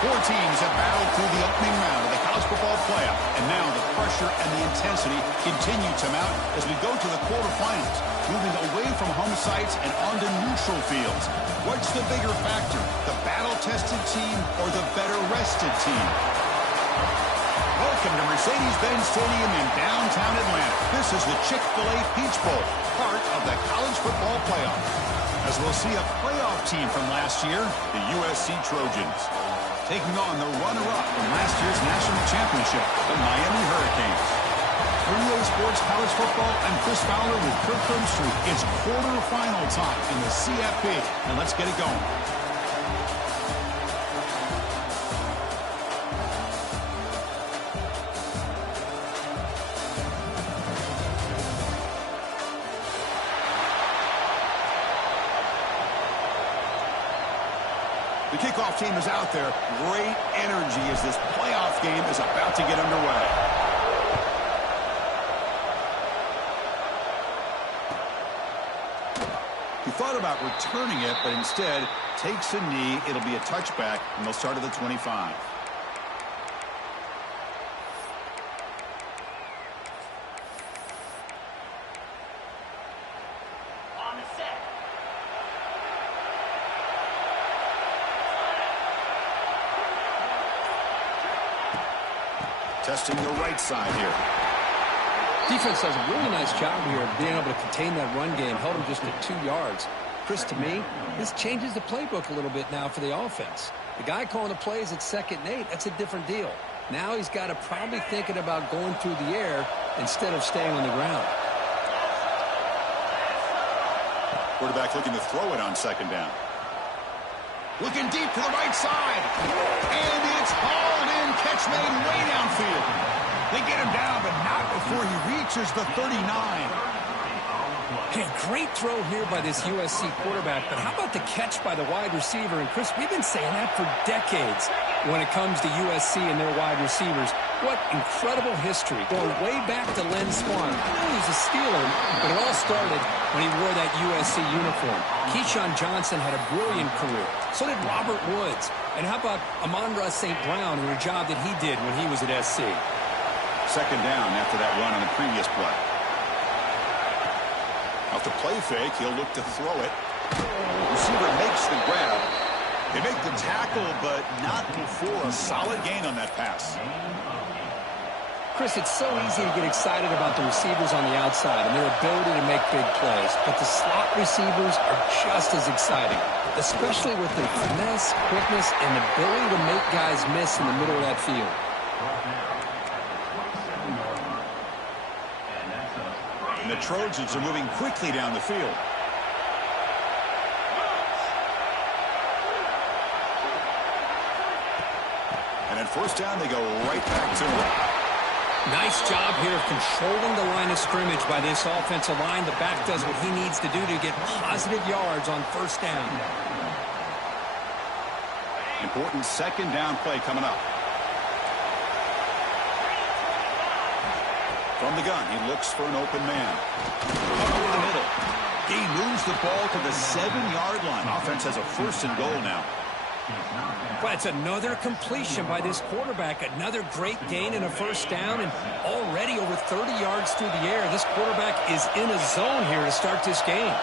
Four teams have battled through the opening round of the college football playoff, and now the pressure and the intensity continue to mount as we go to the quarterfinals, moving away from home sites and onto neutral fields. What's the bigger factor, the battle-tested team or the better-rested team? Welcome to Mercedes-Benz Stadium in downtown Atlanta. This is the Chick-fil-A Peach Bowl, part of the college football playoff. As we'll see a playoff team from last year, the USC Trojans, taking on the runner-up from last year's national championship, the Miami Hurricanes. 3A Sports College Football, I'm Chris Fowler with Kirk Herbstreit. It's quarterfinal time in the CFP, and let's get it going. The kickoff team is out there. Great energy as this playoff game is about to get underway. He thought about returning it, but instead takes a knee. It'll be a touchback, and they'll start at the 25. Testing the right side here. Defense does a really nice job here of being able to contain that run game. Held him just at 2 yards. Chris, to me, this changes the playbook a little bit now for the offense. The guy calling the plays at 2nd and 8, that's a different deal. Now he's got to probably thinking about going through the air instead of staying on the ground. Quarterback looking to throw it on 2nd down. Looking deep to the right side. And it's hauled in. Catch made way downfield. They get him down, but not before he reaches the 39. Hey, great throw here by this USC quarterback, but how about the catch by the wide receiver? And, Chris, we've been saying that for decades when it comes to USC and their wide receivers. What incredible history, going way back to Len Swan. I know he was a Steeler, but it all started when he wore that USC uniform. Keyshawn Johnson had a brilliant career. So did Robert Woods. And how about Amon-Ra St. Brown and the job that he did when he was at SC? 2nd down after that run on the previous play. Off the play fake, he'll look to throw it. Receiver makes the grab. They make the tackle, but not before a solid gain on that pass. Chris, it's so easy to get excited about the receivers on the outside and their ability to make big plays, but the slot receivers are just as exciting, especially with their finesse, quickness, and ability to make guys miss in the middle of that field. And the Trojans are moving quickly down the field. And at 1st down, they go right back to it. Nice job here of controlling the line of scrimmage by this offensive line. The back does what he needs to do to get positive yards on first down. Important second down play coming up. From the gun, he looks for an open man. Over the middle. He moves the ball to the 7-yard line. Offense has a first and goal now. But it's another completion by this quarterback. Another great gain and a first down, and already over 30 yards through the air. This quarterback is in a zone here to start this game.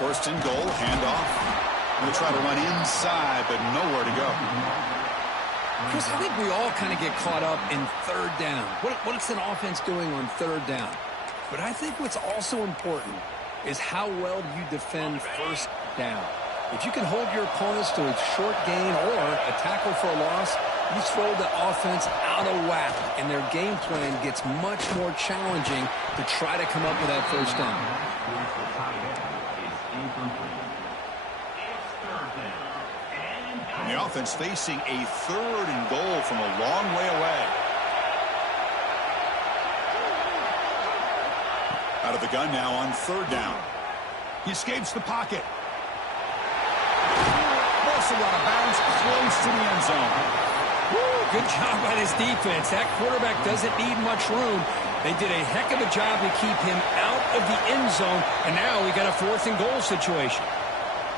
First and goal, handoff. Going to try to run inside, but nowhere to go. Chris, I think we all kind of get caught up in third down. What's an offense doing on third down? But I think what's also important is how well you defend first down. If you can hold your opponents to a short gain or a tackle for a loss, you throw the offense out of whack, and their game plan gets much more challenging to try to come up with that first down. The offense facing a third and goal from a long way away. Out of the gun now on third down. He escapes the pocket. Also out of bounds, close to the end zone. Woo, good job by this defense. That quarterback doesn't need much room. They did a heck of a job to keep him out of the end zone, and now we got a fourth and goal situation.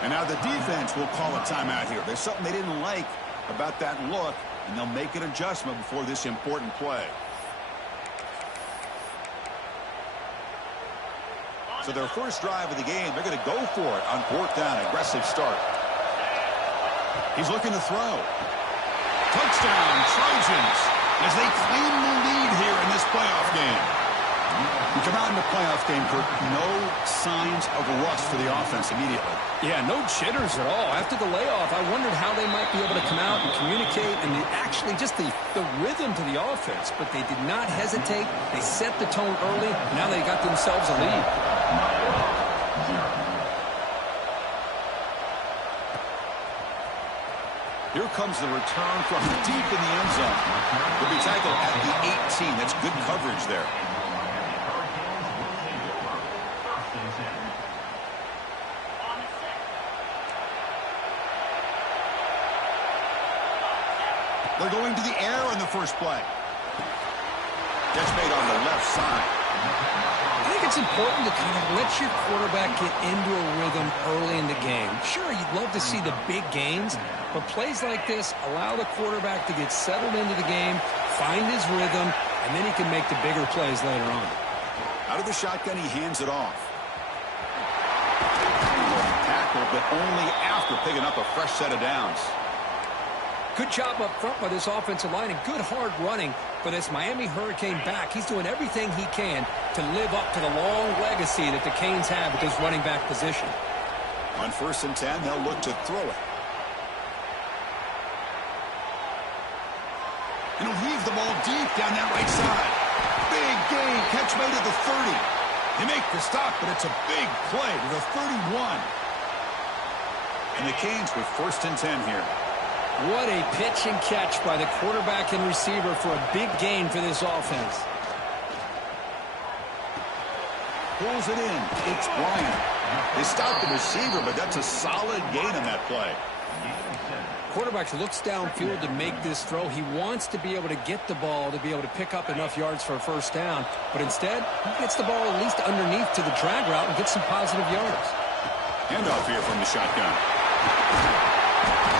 And now the defense will call a timeout here. There's something they didn't like about that look, and they'll make an adjustment before this important play. So their first drive of the game, they're going to go for it on fourth down. Aggressive start. He's looking to throw. Touchdown, Trojans, as they claim the lead here in this playoff game. You come out in the playoff game, Kirk, no signs of rust for the offense immediately. Yeah, no jitters at all. After the layoff, I wondered how they might be able to come out and communicate and actually just the rhythm to the offense. But they did not hesitate. They set the tone early. Now they got themselves a lead. Here comes the return from deep in the end zone. He'll be tackled at the 18. That's good coverage there. They're going to the air on the first play. Catch made on the left side. I think it's important to kind of let your quarterback get into a rhythm early in the game. Sure, you'd love to see the big gains, but plays like this allow the quarterback to get settled into the game, find his rhythm, and then he can make the bigger plays later on. Out of the shotgun, he hands it off. Tackle, but only after picking up a fresh set of downs. Good job up front by this offensive line and good hard running for this Miami Hurricane back. He's doing everything he can to live up to the long legacy that the Canes have at this running back position. On first and 10, they'll look to throw it. And he'll heave the ball deep down that right side. Big gain, catch made at the 30. They make the stop, but it's a big play to the 31. And the Canes with first and 10 here. What a pitch and catch by the quarterback and receiver for a big gain for this offense. Pulls it in. It's Bryant. They stopped the receiver, but that's a solid gain on that play. Quarterback looks downfield to make this throw. He wants to be able to get the ball to be able to pick up enough yards for a first down, but instead, he gets the ball at least underneath to the drag route and gets some positive yards. Handoff here from the shotgun.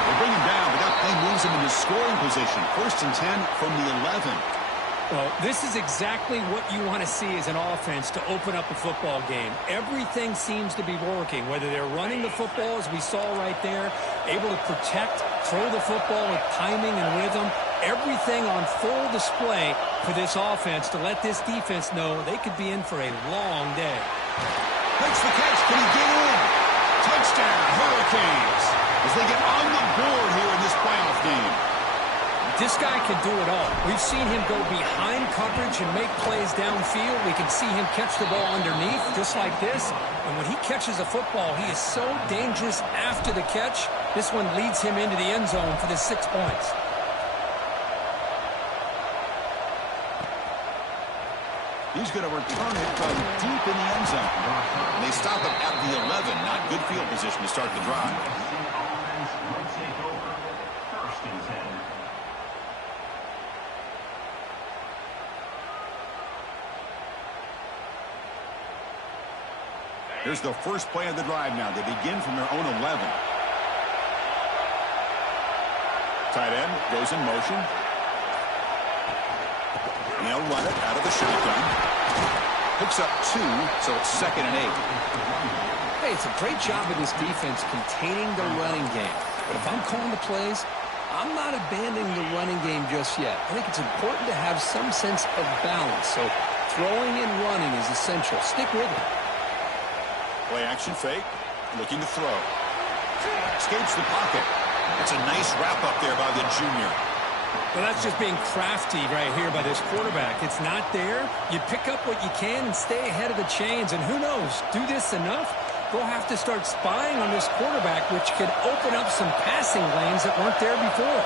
They bring him down, but that play moves him into scoring position. First and 10 from the 11. Well, this is exactly what you want to see as an offense to open up a football game. Everything seems to be working, whether they're running the football, as we saw right there, able to protect, throw the football with timing and rhythm, everything on full display for this offense to let this defense know they could be in for a long day. Makes the catch. Can he get in? Touchdown, Hurricanes, as they get on the board here in this playoff game. This guy can do it all. We've seen him go behind coverage and make plays downfield. We can see him catch the ball underneath, just like this. And when he catches a football, he is so dangerous after the catch. This one leads him into the end zone for the 6 points. He's going to return it from deep in the end zone. And they stop him at the 11. Not good field position to start the drive. Here's the first play of the drive now. They begin from their own 11. Tight end goes in motion. And he'll run it out of the shotgun. Picks up 2, so it's 2nd and 8. Hey, it's a great job of this defense containing the running game. But if I'm calling the plays, I'm not abandoning the running game just yet. I think it's important to have some sense of balance. So throwing and running is essential. Stick with it. Play action fake, looking to throw. Escapes the pocket. That's a nice wrap up there by the junior. Well, that's just being crafty right here by this quarterback. It's not there. You pick up what you can and stay ahead of the chains. And who knows, do this enough, they'll have to start spying on this quarterback, which could open up some passing lanes that weren't there before.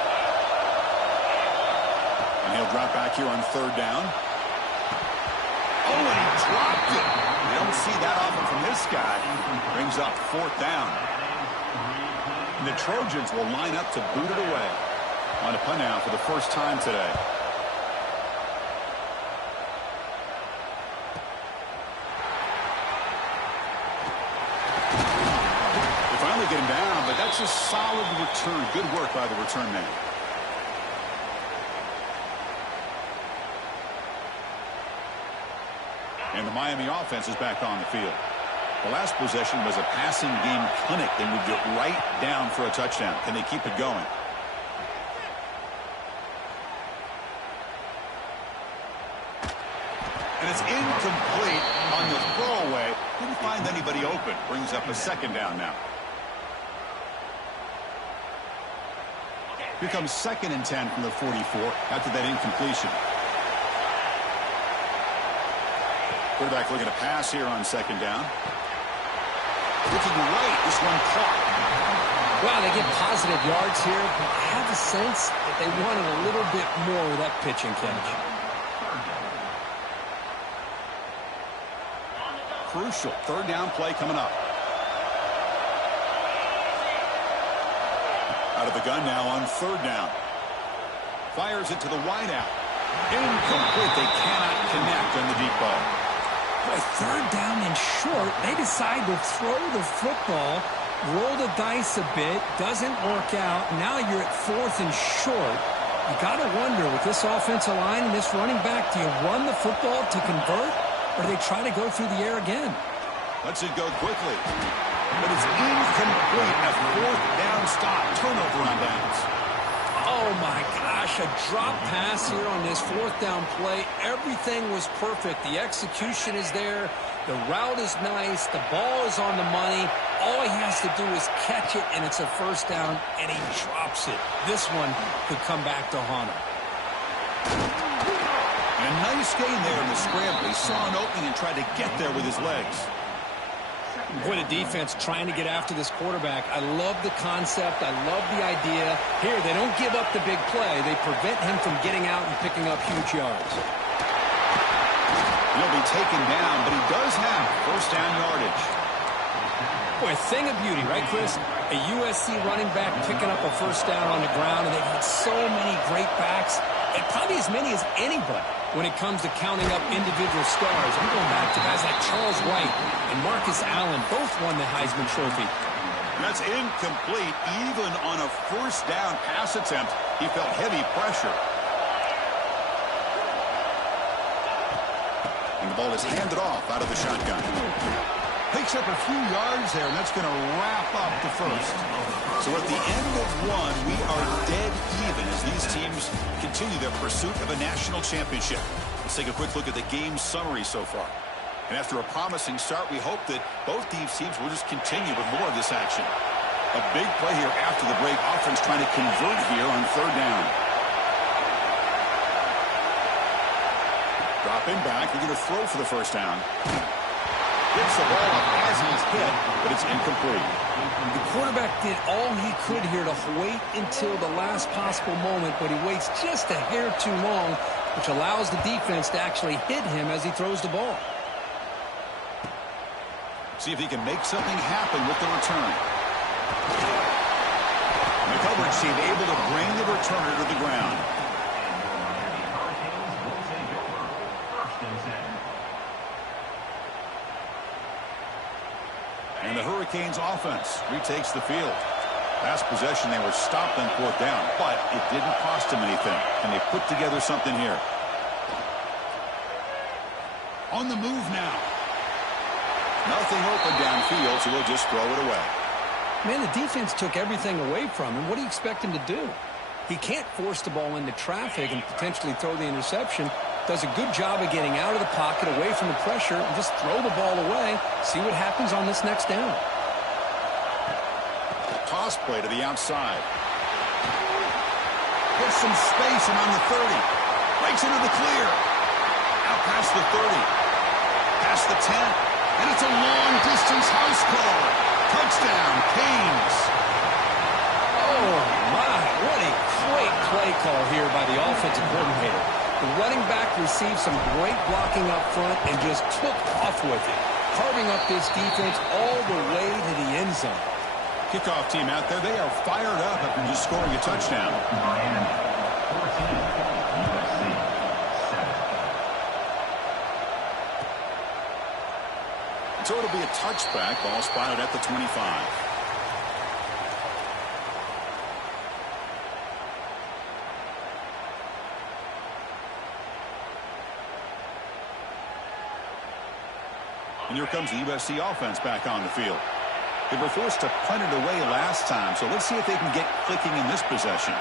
And he'll drop back here on 3rd down. Oh, and he dropped it. You don't see that often from this guy. Brings up 4th down. And the Trojans will line up to boot it away. On a punt now for the first time today. They finally get him down, but that's a solid return. Good work by the return man. And the Miami offense is back on the field. The last possession was a passing game clinic. They moved it right down for a touchdown. Can they keep it going? And it's incomplete on the throwaway. Didn't find anybody open. Brings up a 2nd down now. Here comes 2nd and 10 from the 44 after that incompletion. Quarterback looking to pass here on 2nd down. Looking right, this one caught. Wow, they get positive yards here. I have a sense that they wanted a little bit more with that pitch and catch. Crucial 3rd down play coming up. Out of the gun now on 3rd down. Fires it to the wideout. Incomplete. They cannot connect on the deep ball. Boy, 3rd down and short. They decide to throw the football, roll the dice a bit, doesn't work out. Now you're at 4th and short. You got to wonder, with this offensive line and this running back, do you run the football to convert, or do they try to go through the air again? Lets it go quickly. But it's incomplete. A 4th down stop. Turnover on downs. Oh, my gosh. A drop pass here on this 4th down play. Everything was perfect. The execution is there. The route is nice. The ball is on the money. All he has to do is catch it, and it's a 1st down, and he drops it. This one could come back to haunt him. And a nice gain there in the scramble. He saw an opening and tried to get there with his legs. Boy, the defense trying to get after this quarterback. I love the concept. I love the idea. Here, they don't give up the big play. They prevent him from getting out and picking up huge yards. He'll be taken down, but he does have 1st down yardage. Boy, a thing of beauty, right, Chris? A USC running back picking up a 1st down on the ground, and they've had so many great backs, and probably as many as anybody when it comes to counting up individual stars. I'm going back to guys like Charles Wright and Marcus Allen. Both won the Heisman Trophy. That's incomplete. Even on a 1st down pass attempt, he felt heavy pressure. And the ball is handed off out of the shotgun. Picks up a few yards there, and that's going to wrap up the 1st. So at the end of 1, we are dead even as these teams continue their pursuit of a national championship. Let's take a quick look at the game summary so far. And after a promising start, we hope that both these teams will just continue with more of this action. A big play here after the break. Offense trying to convert here on 3rd down. Dropping back. They're going to throw for the 1st down. Gets the ball up as he's hit, but it's incomplete. The quarterback did all he could here to wait until the last possible moment, but he waits just a hair too long. which allows the defense to actually hit him as he throws the ball. See if he can make something happen with the return. And the coverage team able to bring the returner to the ground. And the Hurricanes offense retakes the field. Last possession, they were stopped on 4th down, but it didn't cost them anything. And they put together something here. On the move now. Nothing open downfield, so they'll just throw it away. Man, the defense took everything away from him. What do you expect him to do? He can't force the ball into traffic and potentially throw the interception. Does a good job of getting out of the pocket, away from the pressure, and just throw the ball away. See what happens on this next down. Toss play to the outside. Gets some space around the 30. Breaks into the clear. Out past the 30. Past the 10. And it's a long-distance house call. Touchdown, Canes. Oh, my. What a great play call here by the offensive coordinator. The running back received some great blocking up front and just took off with it, carving up this defense all the way to the end zone. Kickoff team out there, they are fired up after just scoring a touchdown. So it'll be a touchback. Ball spotted at the 25. And here comes the USC offense back on the field. They were forced to punt it away last time, so let's see if they can get clicking in this possession.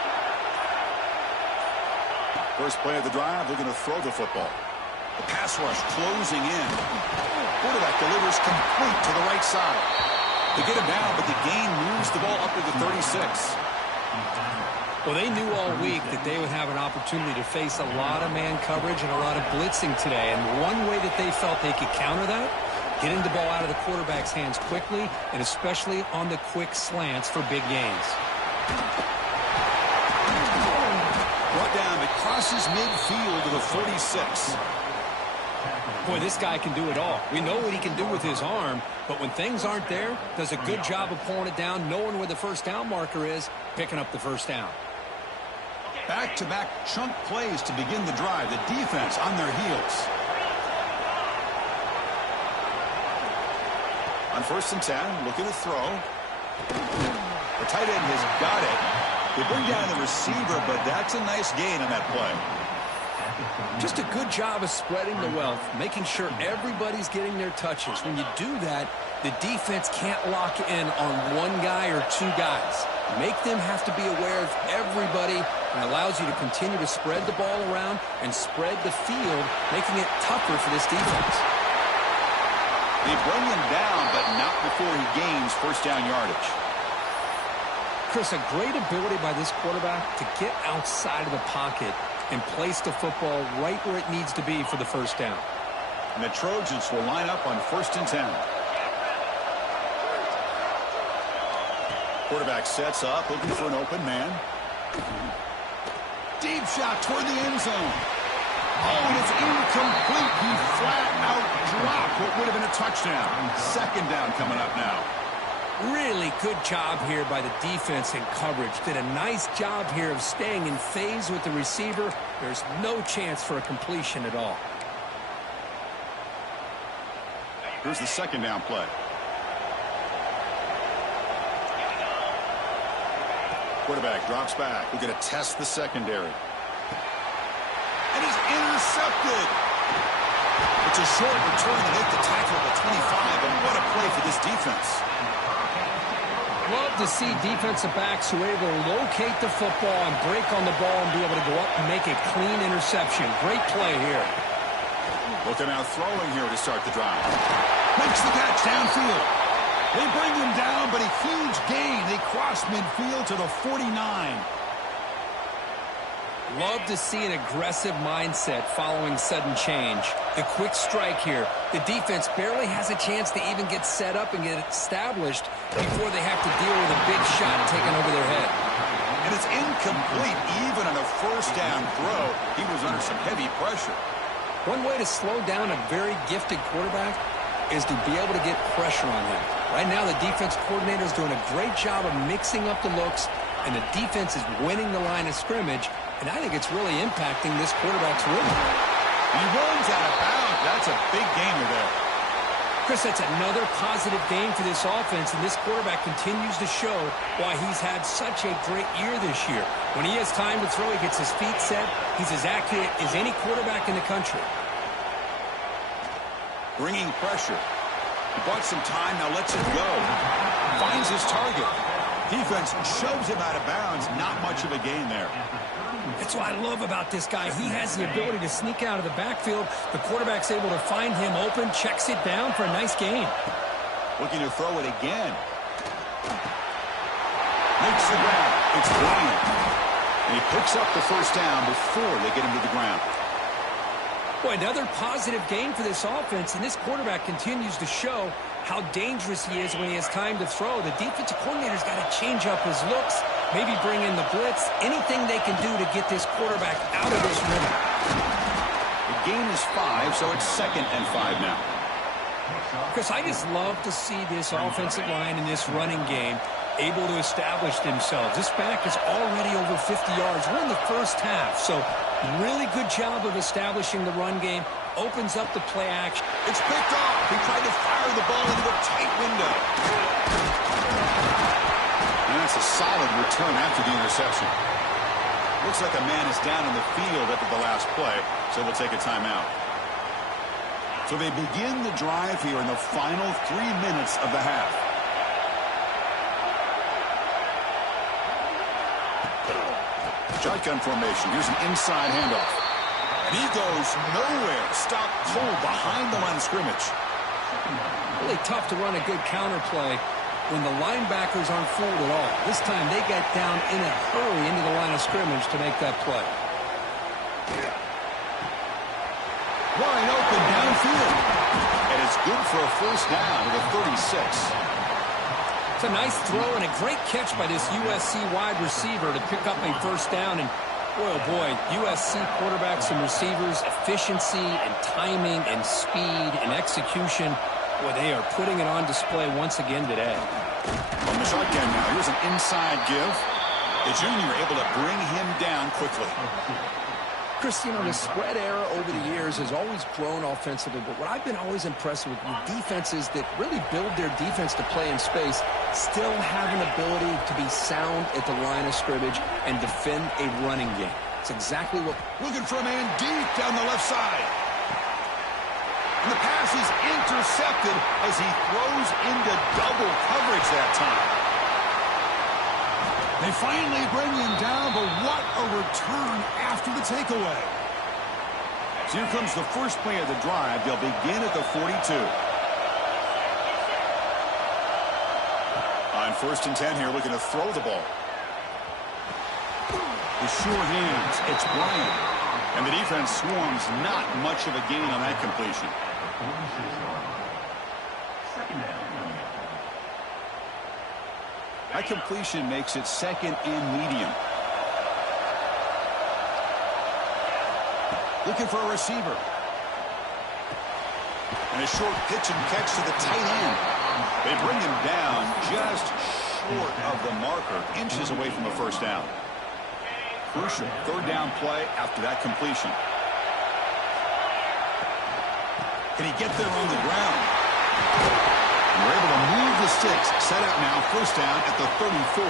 First play of the drive, they're going to throw the football. The pass rush closing in. Quarterback delivers complete to the right side. They get him down, but the gain moves the ball up to the 36. Well, they knew all week that they would have an opportunity to face a lot of man coverage and a lot of blitzing today. And one way that they felt they could counter that, getting the ball out of the quarterback's hands quickly, and especially on the quick slants for big gains. Brought down, it crosses midfield to the 46. Boy, this guy can do it all. We know what he can do with his arm, but when things aren't there, does a good job of pulling it down, knowing where the first down marker is, picking up the first down. Back-to-back chunk plays to begin the drive. The defense on their heels. On 1st and 10, looking to throw. The tight end has got it. They bring down the receiver, but that's a nice gain on that play. Just a good job of spreading the wealth, making sure everybody's getting their touches. When you do that, the defense can't lock in on one guy or two guys. Make them have to be aware of everybody, and allows you to continue to spread the ball around and spread the field, making it tougher for this defense. They bring him down, but not before he gains first down yardage. Chris, a great ability by this quarterback to get outside of the pocket and place the football right where it needs to be for the first down. And the Trojans will line up on 1st and 10. Quarterback sets up, looking for an open man. Deep shot toward the end zone. Oh, and it's incomplete. He flat out dropped what would have been a touchdown. Second down coming up now. Really good job here by the defense in coverage. Did a nice job here of staying in phase with the receiver. There's no chance for a completion at all. Here's the second down play. Quarterback drops back. We're going to test the secondary. And he's intercepted. It's a short return to make the tackle at the 25, and what a play for this defense. Love to see defensive backs who are able to locate the football and break on the ball and be able to go up and make a clean interception. Great play here. Looking out throwing here to start the drive. Makes the catch downfield. They bring him down, but a huge gain. They cross midfield to the 49. Love to see an aggressive mindset following sudden change. The quick strike here. The defense barely has a chance to even get set up and get established before they have to deal with a big shot taken over their head. And it's incomplete even on a 1st first down throw, he was under some heavy pressure. One way to slow down a very gifted quarterback is to be able to get pressure on him. Right now, the defense coordinator is doing a great job of mixing up the looks, and the defense is winning the line of scrimmage, and I think it's really impacting this quarterback's rhythm. He runs out of bounds. That's a big gainer there. Chris, that's another positive game for this offense, and this quarterback continues to show why he's had such a great year this year. When he has time to throw, he gets his feet set. He's as accurate as any quarterback in the country. Bringing pressure. He bought some time, now lets it go. Finds his target. Defense shoves him out of bounds. Not much of a gain there. That's what I love about this guy. He has the ability to sneak out of the backfield. The quarterback's able to find him open, checks it down for a nice gain. Looking to throw it again. Makes the ground. It's Bryant. And he picks up the first down before they get him to the ground. Boy, another positive game for this offense, and this quarterback continues to show how dangerous he is when he has time to throw. The defensive coordinator's got to change up his looks, maybe bring in the blitz, anything they can do to get this quarterback out of this rhythm. The gain is 5, so it's 2nd and 5 now. Chris, I just love to see this offensive line in this running game able to establish themselves. This back is already over 50 yards. We're in the first half, so really good job of establishing the run game. Opens up the play action. It's picked off. He tried to fire the ball into a tight window. And that's a solid return after the interception. Looks like a man is down in the field after the last play, so we'll take a timeout. So they begin the drive here in the final 3 minutes of the half. Shotgun formation. Here's an inside handoff. And he goes nowhere. Stopped cold behind the line of scrimmage. Really tough to run a good counter play when the linebackers aren't fooled at all. This time they got down in a hurry into the line of scrimmage to make that play. Wide open downfield. And it's good for a first down to the 36. It's a nice throw and a great catch by this USC wide receiver to pick up a first down. And boy, oh boy, USC quarterbacks and receivers, efficiency and timing and speed and execution. Boy, they are putting it on display once again today. On the shotgun now, here's an inside give. The junior able to bring him down quickly. Chris, you know, the spread era over the years has always grown offensively, but what I've been always impressed with defenses that really build their defense to play in space still have an ability to be sound at the line of scrimmage and defend a running game. It's exactly what... Looking for a man deep down the left side. And the pass is intercepted as he throws into double coverage that time. They finally bring him down, but what a return after the takeaway. So here comes the first play of the drive. They'll begin at the 42. On 1st and 10 here, looking to throw the ball. The sure hands, it's Bryant. And the defense swarms, not much of a gain on that completion. That completion makes it 2nd and medium. Looking for a receiver. And a short pitch and catch to the tight end. They bring him down just short of the marker, inches away from a first down. Crucial 3rd down play after that completion. Can he get there on the ground? We're able to move the sticks. Set up now, first down at the 34.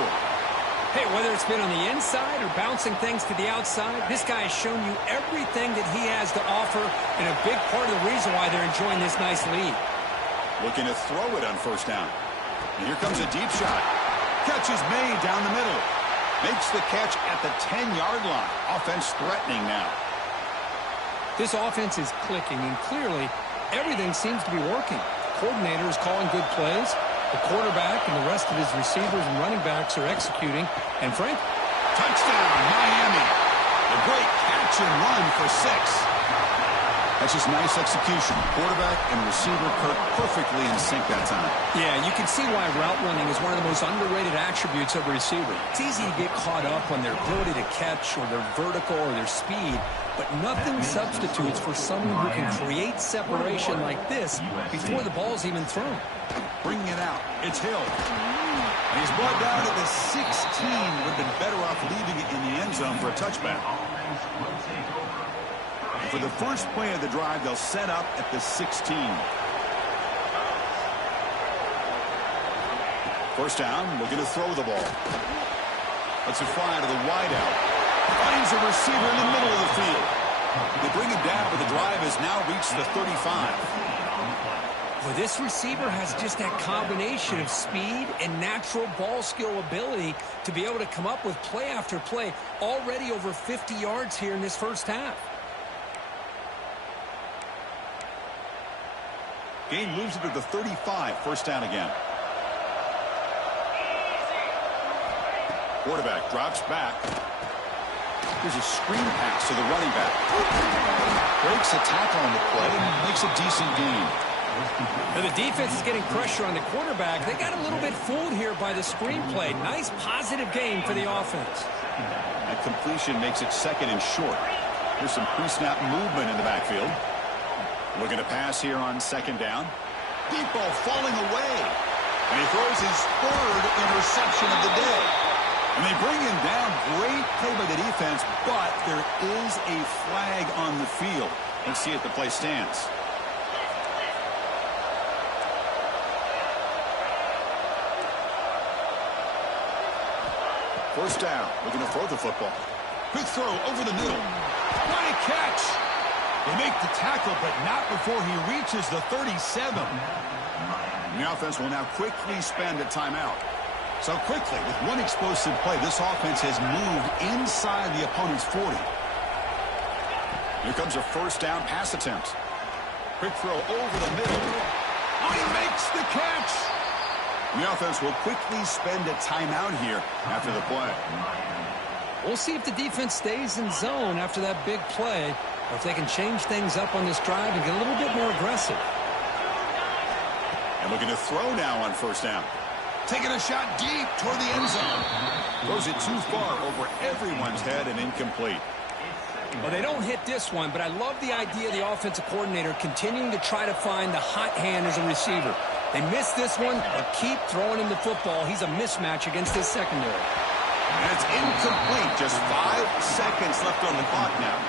Hey, whether it's been on the inside or bouncing things to the outside, this guy has shown you everything that he has to offer, and a big part of the reason why they're enjoying this nice lead. Looking to throw it on first down. And here comes a deep shot. Catch is made down the middle. Makes the catch at the 10-yard line. Offense threatening now. This offense is clicking, and clearly everything seems to be working. Coordinator is calling good plays. The quarterback and the rest of his receivers and running backs are executing. And Frank? Touchdown, Miami. A great catch and run for 6. That's just nice execution. Quarterback and receiver Kirk perfectly in sync that time. Yeah, you can see why route running is one of the most underrated attributes of a receiver. It's easy to get caught up on their ability to catch or their vertical or their speed, but nothing substitutes for someone who can create separation like this before the ball's even thrown. Bringing it out. It's Hill. And he's brought down to the 16. Would have been better off leaving it in the end zone for a touchback. For the first play of the drive, they'll set up at the 16. First down, looking to throw the ball. Lets it fly to the wideout. Finds a receiver in the middle of the field. They bring him down, but the drive has now reached the 35. Well, this receiver has just that combination of speed and natural ball skill ability to be able to come up with play after play, already over 50 yards here in this first half. Gain moves it to the 35. First down again. Quarterback drops back. There's a screen pass to the running back. Breaks a tackle on the play and makes a decent gain. Now the defense is getting pressure on the quarterback. They got a little bit fooled here by the screenplay. Nice positive gain for the offense. That completion makes it second and short. There's some pre-snap movement in the backfield. Looking to pass here on second down. Deep ball falling away. And he throws his third interception of the day. And they bring him down. Great play by the defense, but there is a flag on the field. Let's see if the play stands. First down. Looking to throw the football. Quick throw over the middle. What a catch. They make the tackle, but not before he reaches the 37. And the offense will now quickly spend a timeout. So quickly, with one explosive play, this offense has moved inside the opponent's 40. Here comes a first down pass attempt. Quick throw over the middle. Oh, he makes the catch. And the offense will quickly spend a timeout here after the play. We'll see if the defense stays in zone after that big play, or if they can change things up on this drive and get a little bit more aggressive. And looking to throw now on first down. Taking a shot deep toward the end zone. Throws it too far over everyone's head and incomplete. Well, they don't hit this one, but I love the idea of the offensive coordinator continuing to try to find the hot hand as a receiver. They missed this one, but keep throwing him the football. He's a mismatch against his secondary. And it's incomplete. Just 5 seconds left on the clock now.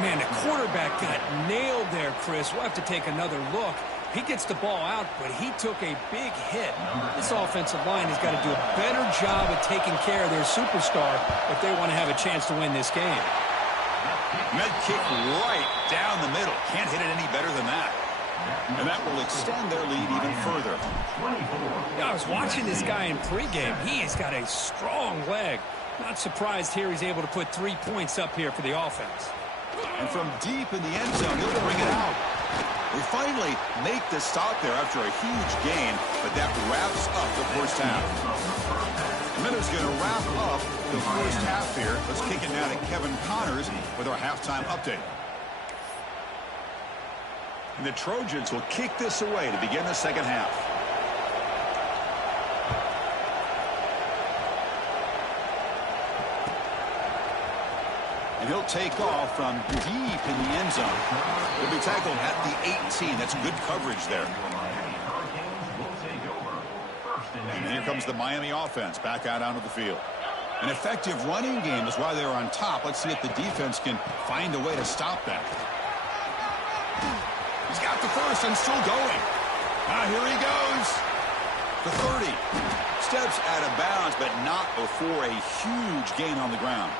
Man, the quarterback got nailed there, Chris. We'll have to take another look. He gets the ball out, but he took a big hit. This offensive line has got to do a better job of taking care of their superstar if they want to have a chance to win this game. Med kick right down the middle. Can't hit it any better than that. And that will extend their lead even further. Yeah, I was watching this guy in pregame. He has got a strong leg. Not surprised here he's able to put 3 points up here for the offense. And from deep in the end zone, he'll bring it out. They finally make the stop there after a huge gain, but that wraps up the first half. Miller's going to wrap up the first half here. Let's kick it now to Kevin Connors with our halftime update. And the Trojans will kick this away to begin the second half. And he'll take off from deep in the end zone. He'll be tackled at the 18. That's good coverage there. And here comes the Miami offense back out onto the field. An effective running game is why they're on top. Let's see if the defense can find a way to stop that. He's got the first and still going. Here he goes. The 30. Steps out of bounds, but not before a huge gain on the ground.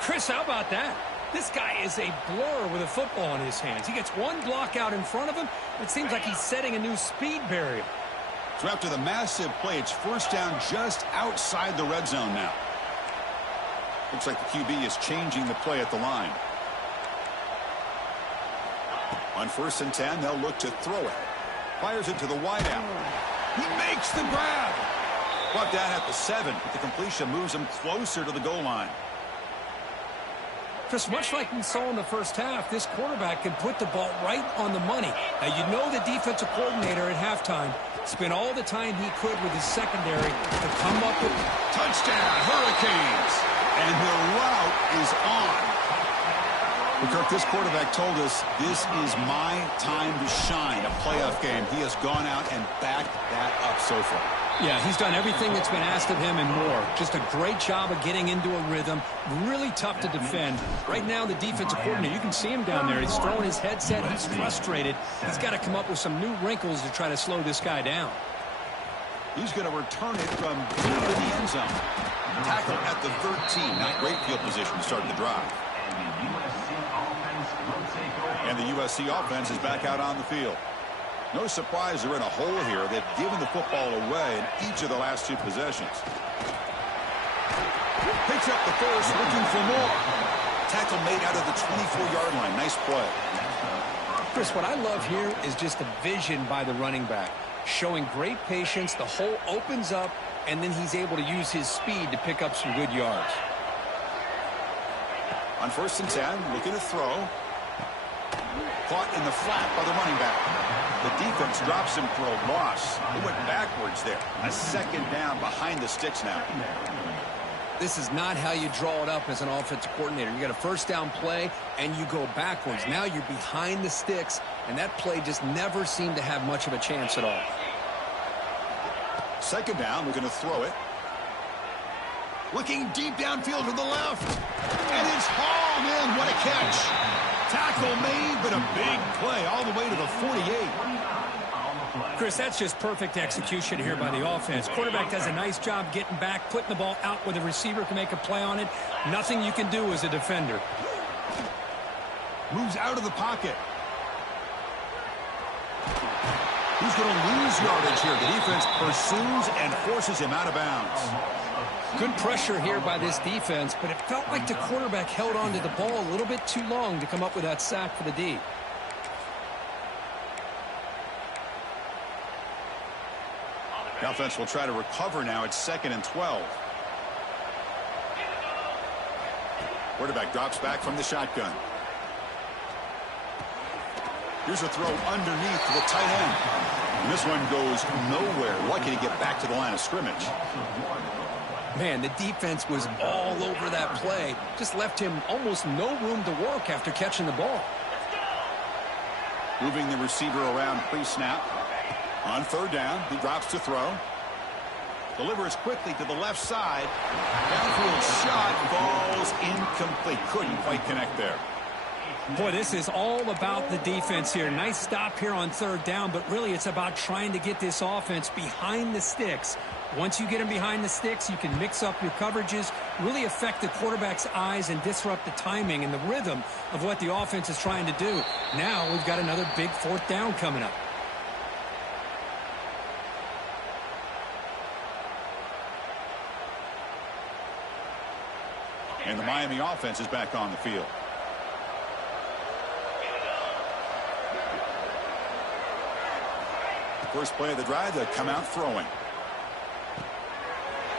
Chris, how about that? This guy is a blur with a football in his hands. He gets one block out in front of him. It seems like he's setting a new speed barrier. So after the massive play, it's first down just outside the red zone now. Looks like the QB is changing the play at the line. On 1st and 10, they'll look to throw it. Fires it to the wideout. He makes the grab. Brought down at the 7. The completion moves him closer to the goal line. Chris, much like we saw in the first half, this quarterback can put the ball right on the money. Now, you know the defensive coordinator at halftime spent all the time he could with his secondary to come up with... Touchdown, Hurricanes! And the route is on. Kirk, this quarterback told us this is my time to shine, a playoff game. He has gone out and backed that up so far. Yeah, he's done everything that's been asked of him and more. Just a great job of getting into a rhythm. Really tough to defend. Right now, the defensive coordinator, you can see him down there. He's throwing his headset. He's frustrated. He's got to come up with some new wrinkles to try to slow this guy down. He's going to return it from deep in the end zone. Tackle at the 13. Not great field position to start the drive. And the USC offense is back out on the field. No surprise they're in a hole here. They've given the football away in each of the last two possessions. Picks up the first, looking for more. Tackle made out of the 24-yard line. Nice play. Chris, what I love here is just the vision by the running back. Showing great patience. The hole opens up, and then he's able to use his speed to pick up some good yards. On 1st and 10, looking to throw. Caught in the flat by the running back. The defense drops him for a loss. He went backwards there. A second down behind the sticks now. This is not how you draw it up as an offensive coordinator. You got a first down play, and you go backwards. Now you're behind the sticks, and that play just never seemed to have much of a chance at all. Second down, we're going to throw it. Looking deep downfield to the left. And it's hauled in. What a catch. Tackle made, but a big play all the way to the 48. Chris, that's just perfect execution here by the offense. Quarterback does a nice job getting back, putting the ball out where the receiver can make a play on it. Nothing you can do as a defender. Moves out of the pocket. He's going to lose yardage here. The defense pursues and forces him out of bounds. Good pressure here by this defense, but it felt like the quarterback held on to the ball a little bit too long to come up with that sack for the D. The offense will try to recover now. It's 2nd and 12. Quarterback drops back from the shotgun. Here's a throw underneath to the tight end. And this one goes nowhere. Lucky to get back to the line of scrimmage. Man, the defense was all over that play. Just left him almost no room to work after catching the ball. Moving the receiver around pre-snap. On 3rd down, he drops to throw. Delivers quickly to the left side. Downfield shot falls incomplete. Couldn't quite connect there. Boy, this is all about the defense here. Nice stop here on 3rd down, but really it's about trying to get this offense behind the sticks. Once you get them behind the sticks, you can mix up your coverages, really affect the quarterback's eyes and disrupt the timing and the rhythm of what the offense is trying to do. Now we've got another big 4th down coming up. And the Miami offense is back on the field. First play of the drive, they come out throwing.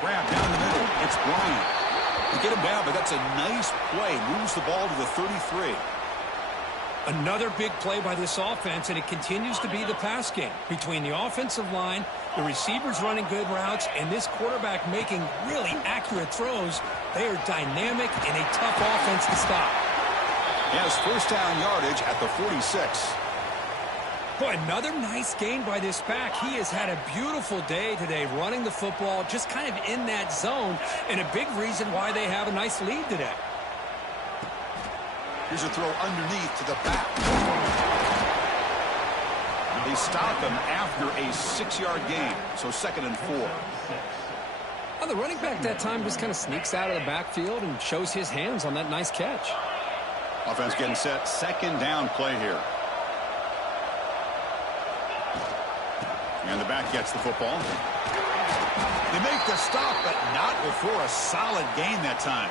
Grab down the middle. It's Bryant. They get him down, but that's a nice play. Moves the ball to the 33. Another big play by this offense, and it continues to be the pass game. Between the offensive line, the receivers running good routes, and this quarterback making really accurate throws, they are dynamic and a tough offense to stop. He has first down yardage at the 46. Boy, another nice gain by this back. He has had a beautiful day today running the football, just kind of in that zone, and a big reason why they have a nice lead today. Here's a throw underneath to the back. They stop him after a 6-yard gain, so 2nd and 4. Well, the running back that time just kind of sneaks out of the backfield and shows his hands on that nice catch. Offense getting set. 2nd down play here. And the back gets the football. They make the stop, but not before a solid gain that time.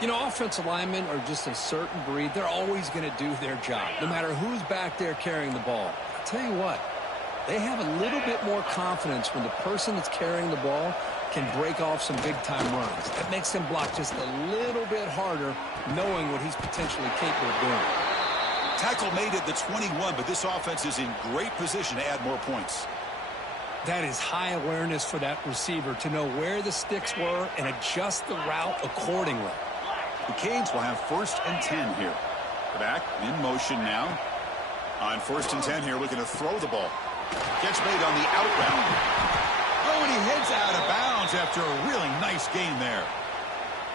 You know, offensive linemen are just a certain breed. They're always going to do their job, no matter who's back there carrying the ball. I'll tell you what, they have a little bit more confidence when the person that's carrying the ball can break off some big-time runs. That makes him block just a little bit harder, knowing what he's potentially capable of doing. Tackle made at the 21, but this offense is in great position to add more points. That is high awareness for that receiver to know where the sticks were and adjust the route accordingly. The Canes will have 1st and 10 here. Back in motion now. On 1st and 10 here, looking to throw the ball. Catch made on the out route. Oh, and he heads out of bounds after a really nice gain there.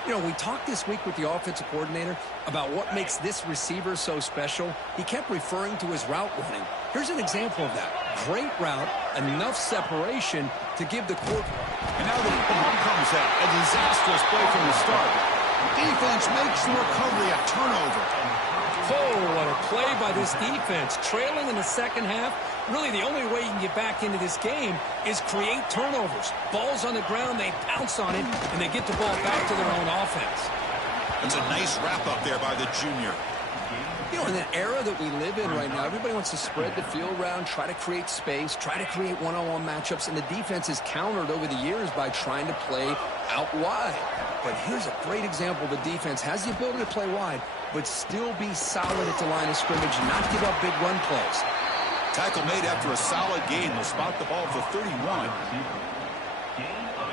You know, we talked this week with the offensive coordinator about what makes this receiver so special. He kept referring to his route running. Here's an example of that. Great route, enough separation to give the quarterback. And now the bomb comes out. A disastrous play from the start. Defense makes the recovery a turnover. Oh, what a play by this defense. Trailing in the second half. Really, the only way you can get back into this game is create turnovers. Ball's on the ground, they pounce on it, and they get the ball back to their own offense. That's a nice wrap-up there by the junior. You know, in the era that we live in right now, everybody wants to spread the field around, try to create space, try to create one-on-one matchups, and the defense has countered over the years by trying to play out wide. But here's a great example. The defense has the ability to play wide, but still be solid at the line of scrimmage, not give up big run plays. Tackle made after a solid gain. Will spot the ball at the 31.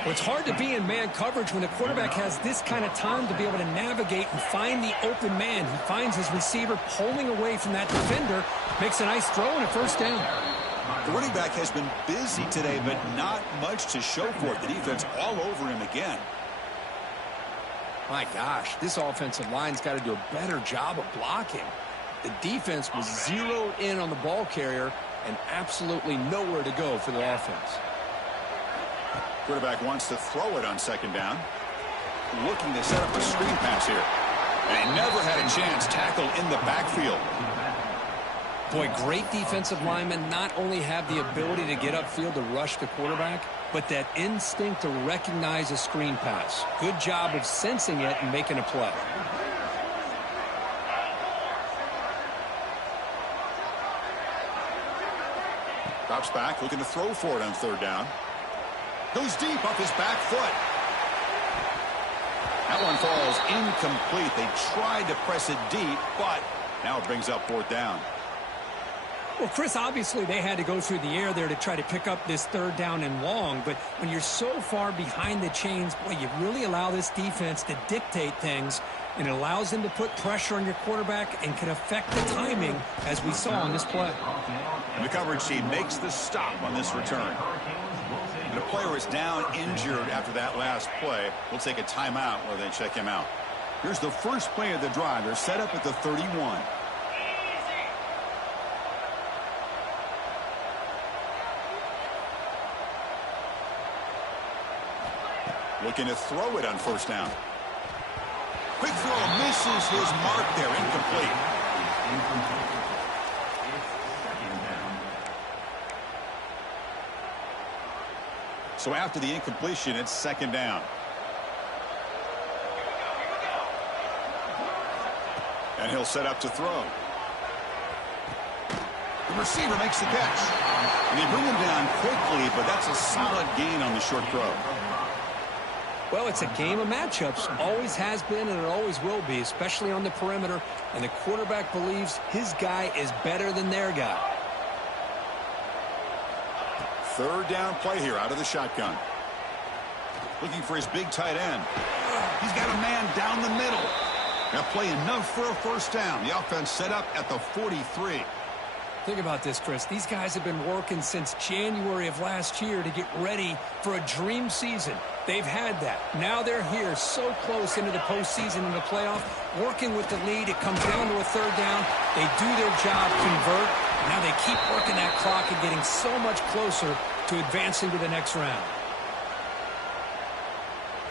Well, it's hard to be in man coverage when the quarterback has this kind of time to be able to navigate and find the open man. He finds his receiver pulling away from that defender, makes a nice throw and a 1st down. The running back has been busy today, but not much to show for it. The defense all over him again. My gosh, this offensive line's got to do a better job of blocking. The defense was zeroed in on the ball carrier and absolutely nowhere to go for the offense. Quarterback wants to throw it on 2nd down. Looking to set up a screen pass here. And he never had a chance. Tackle in the backfield. Boy, great defensive linemen not only have the ability to get upfield to rush the quarterback, but that instinct to recognize a screen pass. Good job of sensing it and making a play. Drops back, looking to throw for it on 3rd down. Goes deep off his back foot. That one falls incomplete. They tried to press it deep, but now it brings up 4th down. Well, Chris, obviously they had to go through the air there to try to pick up this 3rd down and long, but when you're so far behind the chains, boy, you really allow this defense to dictate things, and it allows them to put pressure on your quarterback and can affect the timing, as we saw on this play. And the coverage team makes the stop on this return. And the player is down injured after that last play. We'll take a timeout while they check him out. Here's the first play of the drive. They're set up at the 31. Looking to throw it on 1st down. Quick throw, misses his mark there, incomplete. So after the incompletion, it's 2nd down. And he'll set up to throw. The receiver makes the catch. And they bring him down quickly, but that's a solid gain on the short throw. Well, it's a game of matchups. Always has been and it always will be, especially on the perimeter. And the quarterback believes his guy is better than their guy. 3rd down play here out of the shotgun. Looking for his big tight end. He's got a man down the middle. That play enough for a 1st down. The offense set up at the 43. Think about this, Chris. These guys have been working since January of last year to get ready for a dream season. They've had that. Now they're here so close into the postseason and the playoff, working with the lead. It comes down to a 3rd down. They do their job, convert. Now they keep working that clock and getting so much closer to advancing to the next round.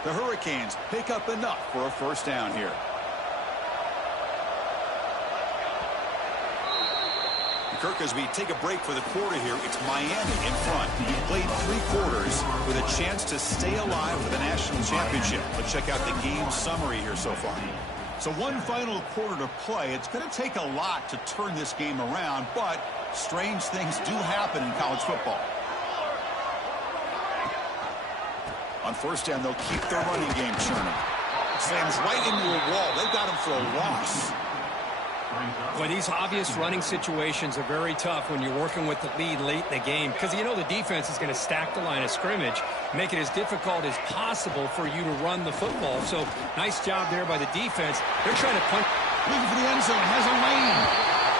The Hurricanes pick up enough for a 1st down here. Kirk, as we take a break for the quarter here, it's Miami in front. He played 3 quarters with a chance to stay alive for the national championship. Let's check out the game summary here so far. So one final quarter to play. It's going to take a lot to turn this game around, but strange things do happen in college football. On first down, they'll keep their running game churning. Slams right into a wall. They've got him for a loss. Well, these obvious running situations are very tough when you're working with the lead late in the game because you know the defense is going to stack the line of scrimmage, make it as difficult as possible for you to run the football. So nice job there by the defense. They're trying to punch. Looking for the end zone, has a lane,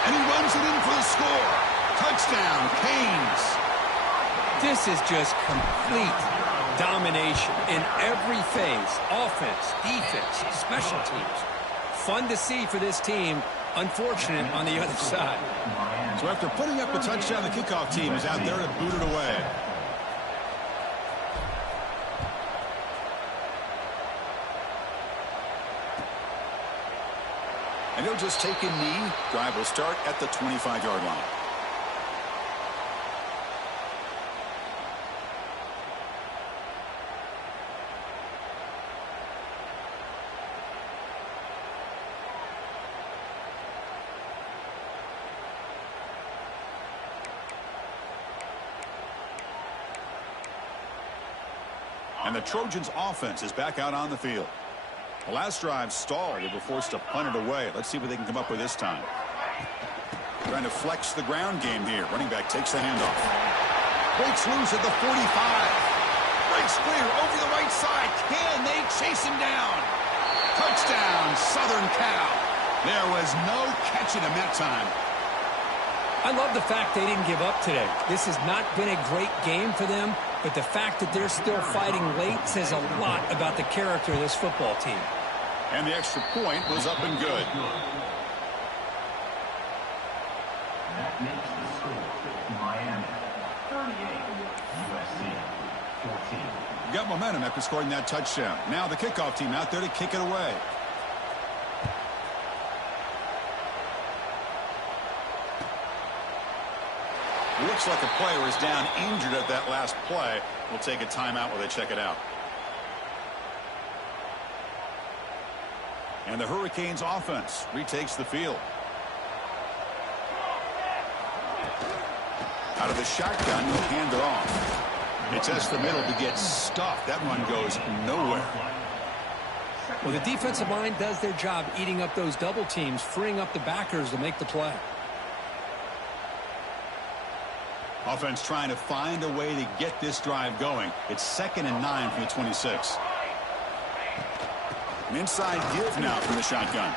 and he runs it in for the score. Touchdown, Canes. This is just complete domination in every phase. Offense, defense, special teams. Fun to see for this team. Unfortunate on the other side. So after putting up a touchdown, the kickoff team is out there to boot it away. And he'll just take a knee. Drive will start at the 25-yard line. And the Trojans' offense is back out on the field. The last drive stalled. They were forced to punt it away. Let's see what they can come up with this time. Trying to flex the ground game here. Running back takes the handoff. Breaks loose at the 45. Breaks clear over the right side. Can they chase him down? Touchdown, Southern Cal. There was no catching him that time. I love the fact they didn't give up today. This has not been a great game for them, but the fact that they're still fighting late says a lot about the character of this football team. And the extra point was up and good. That makes the score Miami 38, USC 14. Got momentum after scoring that touchdown. Now the kickoff team out there to kick it away. Looks like a player is down injured at that last play. We'll take a timeout while they check it out. And the Hurricanes offense retakes the field. Out of the shotgun, he'll hand it off. It tests the middle to get stuffed. That run goes nowhere. Well, the defensive line does their job eating up those double teams, freeing up the backers to make the play. Offense trying to find a way to get this drive going. It's 2nd and 9 from the 26. An inside give now from the shotgun.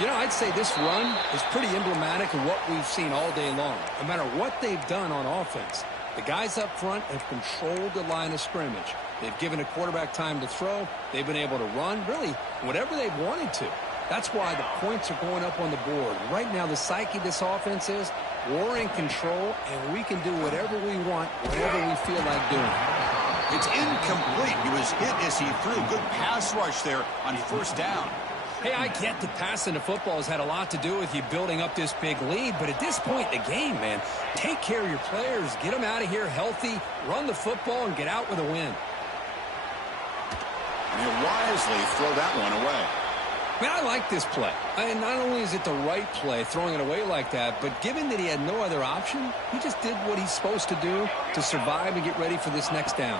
You know, I'd say this run is pretty emblematic of what we've seen all day long. No matter what they've done on offense, the guys up front have controlled the line of scrimmage. They've given a quarterback time to throw. They've been able to run, really, whatever they've wanted to. That's why the points are going up on the board. Right now, the psyche of this offense is we're in control, and we can do whatever we want, whatever we feel like doing. It's incomplete. He was hit as he threw. Good pass rush there on first down. Hey, I get that passing the football has had a lot to do with you building up this big lead, but at this point in the game, man, take care of your players, get them out of here healthy, run the football, and get out with a win. And he'll wisely throw that one away. Man, I like this play. And not only is it the right play, throwing it away like that, but given that he had no other option, he just did what he's supposed to do to survive and get ready for this next down.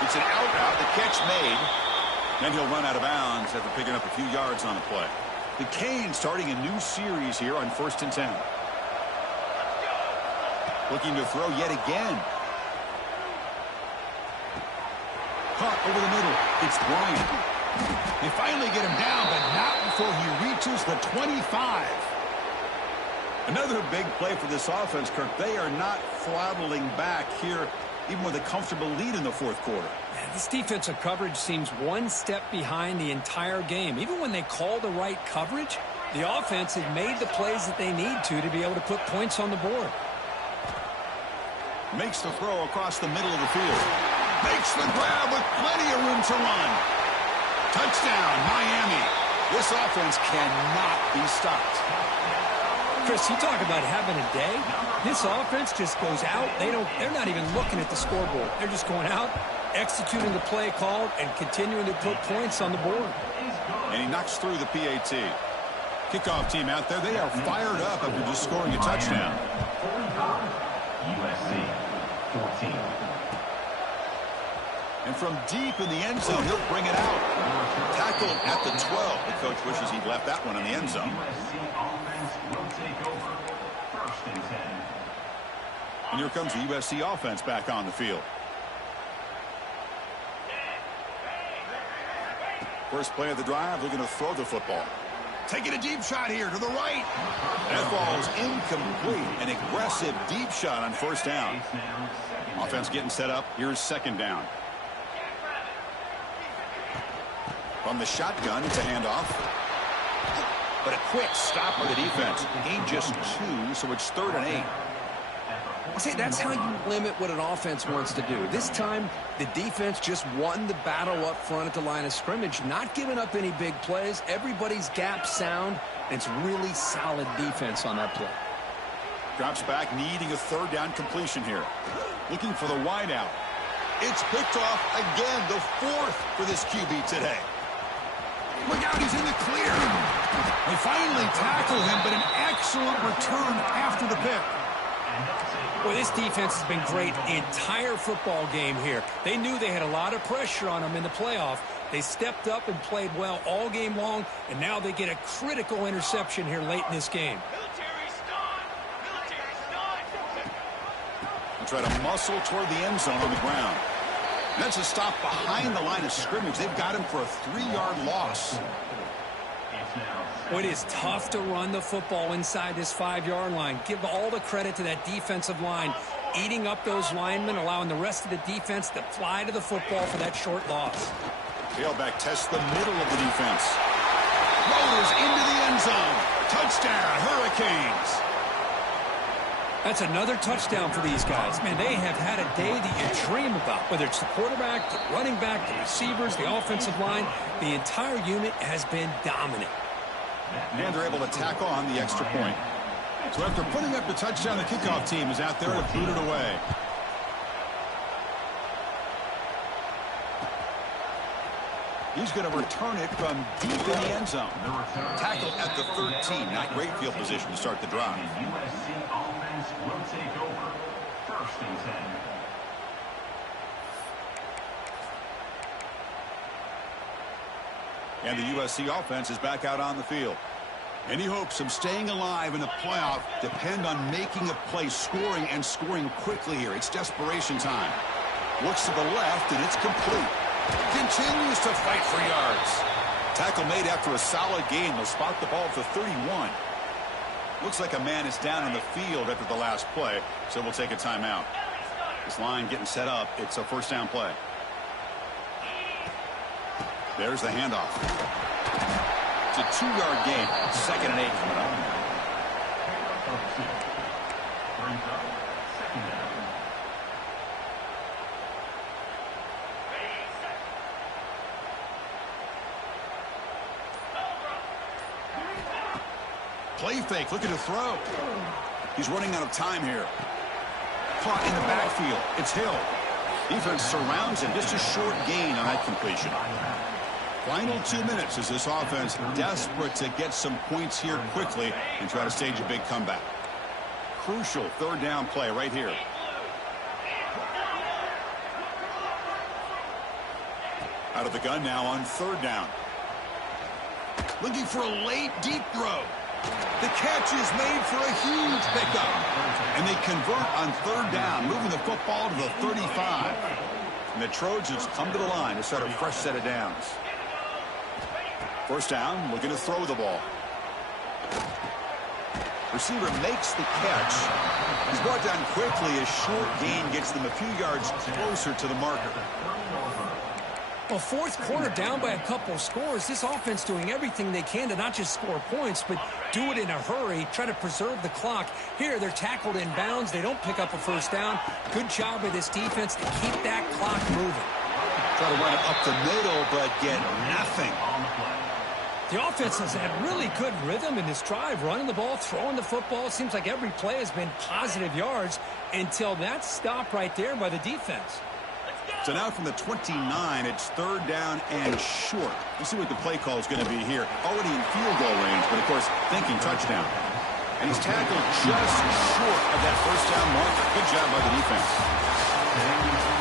It's an out route, the catch made. Then he'll run out of bounds after picking up a few yards on the play. The Canes starting a new series here on 1st and 10. Looking to throw yet again. Caught over the middle. It's Bryant. They finally get him down, but not before he reaches the 25. Another big play for this offense, Kirk. They are not throttling back here, even with a comfortable lead in the 4th quarter. This defensive coverage seems one step behind the entire game. Even when they call the right coverage, the offense has made the plays that they need to be able to put points on the board. Makes the throw across the middle of the field. Makes the grab with plenty of room to run. Touchdown, Miami. This offense cannot be stopped. Chris, you talk about having a day. This offense just goes out. They're not even looking at the scoreboard. They're just going out, executing the play called, and continuing to put points on the board. And he knocks through the PAT. Kickoff team out there, they are fired up after just scoring a touchdown. USC 14. And from deep in the end zone, he'll bring it out. Tackled at the 12. The coach wishes he'd left that one in the end zone. USC offense will take over. 1st and 10. And here comes the USC offense back on the field. First play of the drive, looking to throw the football. Taking a deep shot here to the right. That ball's incomplete. An aggressive deep shot on 1st down. Offense getting set up. Here's 2nd down. From the shotgun to handoff. But a quick stop by the defense. Gain just 2, so it's 3rd and 8. See, that's how you limit what an offense wants to do. This time, the defense just won the battle up front at the line of scrimmage, not giving up any big plays. Everybody's gap sound, and it's really solid defense on that play. Drops back, needing a 3rd down completion here. Looking for the wide out. It's picked off again, the 4th for this QB today. Look out, he's in the clear. They finally tackle him, but an excellent return after the pick. Well, this defense has been great the entire football game here. They knew they had a lot of pressure on them in the playoff. They stepped up and played well all game long, and now they get a critical interception here late in this game. They try to muscle toward the end zone on the ground. And that's a stop behind the line of scrimmage. They've got him for a 3-yard loss. Well, it is tough to run the football inside this 5-yard line. Give all the credit to that defensive line, eating up those linemen, allowing the rest of the defense to fly to the football for that short loss. Tailback tests the middle of the defense. Rolls into the end zone. Touchdown, Hurricanes. That's another touchdown for these guys. Man, they have had a day that you dream about. Whether it's the quarterback, the running back, the receivers, the offensive line, the entire unit has been dominant. And they're able to tackle on the extra point. So after putting up the touchdown, the kickoff team is out there to boot it away. He's going to return it from deep in the end zone. Tackled at the 13. Not great field position to start the drive. USC offense will take over. 1st and 10. And the USC offense is back out on the field. Any hopes of staying alive in the playoff depend on making a play, scoring, and scoring quickly here. It's desperation time. Looks to the left, and it's complete. Continues to fight for yards. Tackle made after a solid gain. They'll spot the ball at the 31. Looks like a man is down on the field after the last play, so we'll take a timeout. This line getting set up. It's a 1st down play. There's the handoff. It's a 2-yard gain. 2nd and 8 coming up. Brings up 2nd down. Play fake, looking to throw. He's running out of time here. Caught in the backfield. It's Hill. Defense surrounds him. Just a short gain on that completion. Final 2 minutes as this offense desperate to get some points here quickly and try to stage a big comeback. Crucial 3rd down play right here. Out of the gun now on 3rd down. Looking for a late deep throw. The catch is made for a huge pickup. And they convert on 3rd down, moving the football to the 35. And the Trojans come to the line to start a fresh set of downs. 1st down, looking to throw the ball. Receiver makes the catch. He's brought down quickly. A short gain gets them a few yards closer to the marker. Well, 4th quarter down by a couple of scores. This offense doing everything they can to not just score points, but do it in a hurry, try to preserve the clock. Here, they're tackled in bounds. They don't pick up a 1st down. Good job by this defense to keep that clock moving. Try to run it up the middle, but get nothing. The offense has had really good rhythm in this drive, running the ball, throwing the football. It seems like every play has been positive yards until that stop right there by the defense. So now from the 29, it's 3rd down and short. We'll see what the play call is going to be here. Already in field goal range, but of course, thinking touchdown. And he's tackled just short of that first down marker. Good job by the defense.